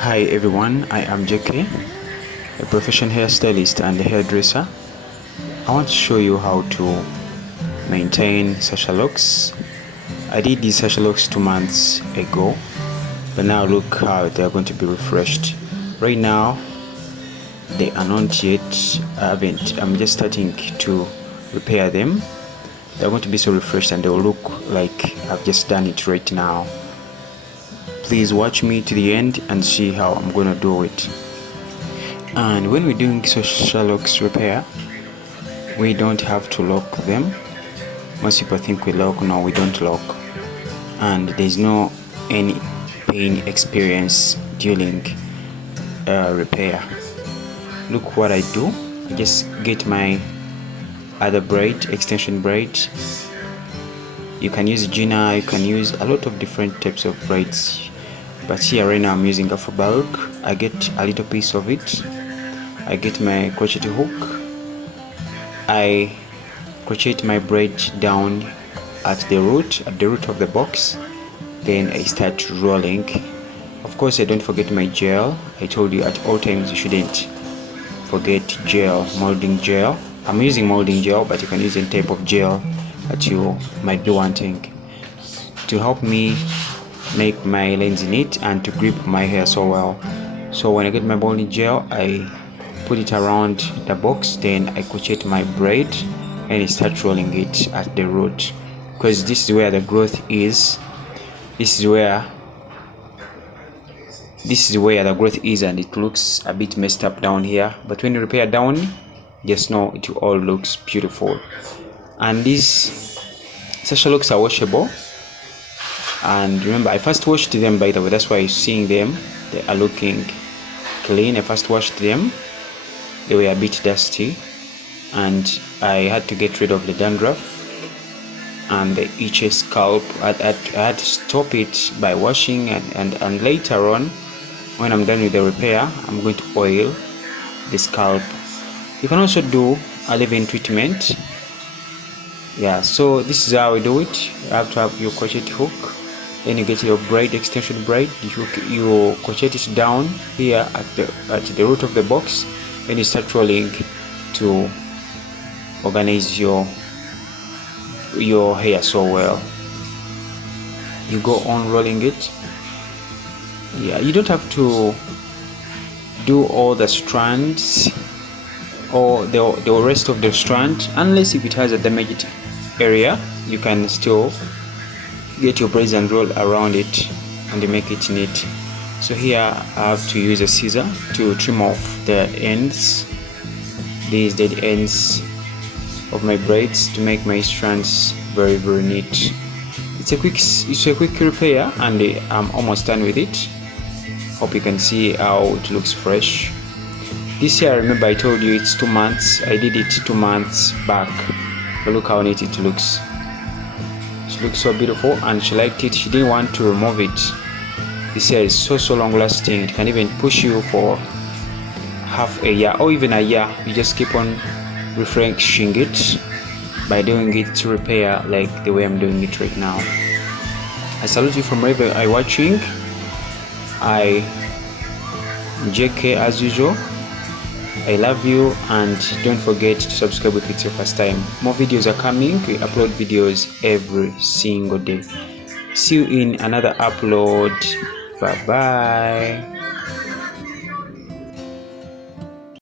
Hi everyone, I am JK, a professional hairstylist and hairdresser. I want to show you how to maintain Sasha Locks. I did these Sasha Locks 2 months ago, but now look how they are going to be refreshed. Right now, they are not yet, I'm just starting to repair them. They're going to be so refreshed and they will look like I've just done it right now. Please watch me to the end and see how I'm gonna do it. And when we're doing Sasha Locks repair, we don't have to lock them. Most people think we lock. No, we don't lock, and there's no any pain experience during repair. Look what I do. I just get my other braid, extension braid. You can use Gina, you can use a lot of different types of braids, but here right now I'm using Afro bulk. I get a little piece of it. I get my crochet hook. I crochet my braid down at the root of the box. Then I start rolling. Of course, I don't forget my gel. I told you at all times you shouldn't forget gel, molding gel. I'm using molding gel, but you can use any type of gel that you might be wanting to help me make my lines neat and to grip my hair so well. So when I get my molding gel, I put it around the box, then I crochet my braid and I start rolling it at the root, because this is where the growth is. This is where the growth is, and it looks a bit messed up down here, but when you repair down, just know it all looks beautiful. And these Sasha Locks are washable, and remember I first washed them, by the way, that's why you're seeing them, they are looking clean. I first washed them, they were a bit dusty, and I had to get rid of the dandruff and the itchy scalp. I had to stop it by washing, and later on, when I'm done with the repair, I'm going to oil the scalp. You can also do a leave-in treatment. Yeah, so this is how we do it. You have to have your crochet hook, then you get your braid, extension braid, you crochet it down here at the root of the box, then you start rolling to organize your hair so well. You go on rolling it. Yeah, you don't have to do all the strands or the rest of the strand, unless if it has a damaged area. You can still get your braids and roll around it and you make it neat. So here I have to use a scissor to trim off the ends, these dead ends of my braids, to make my strands very neat. It's a quick repair, and I'm almost done with it. Hope you can see how it looks fresh. This year, remember I told you it's 2 months. I did it 2 months back, but look how neat it looks. She looks so beautiful, and she liked it. She didn't want to remove it. This hair is so long lasting. It can even push you for half a year or even a year. You just keep on refreshing it by doing it to repair, like the way I'm doing it right now. I salute you from wherever I'm watching. I JK as usual. I love you, and don't forget to subscribe if it's your first time. More videos are coming. We upload videos every single day. See you in another upload. Bye bye.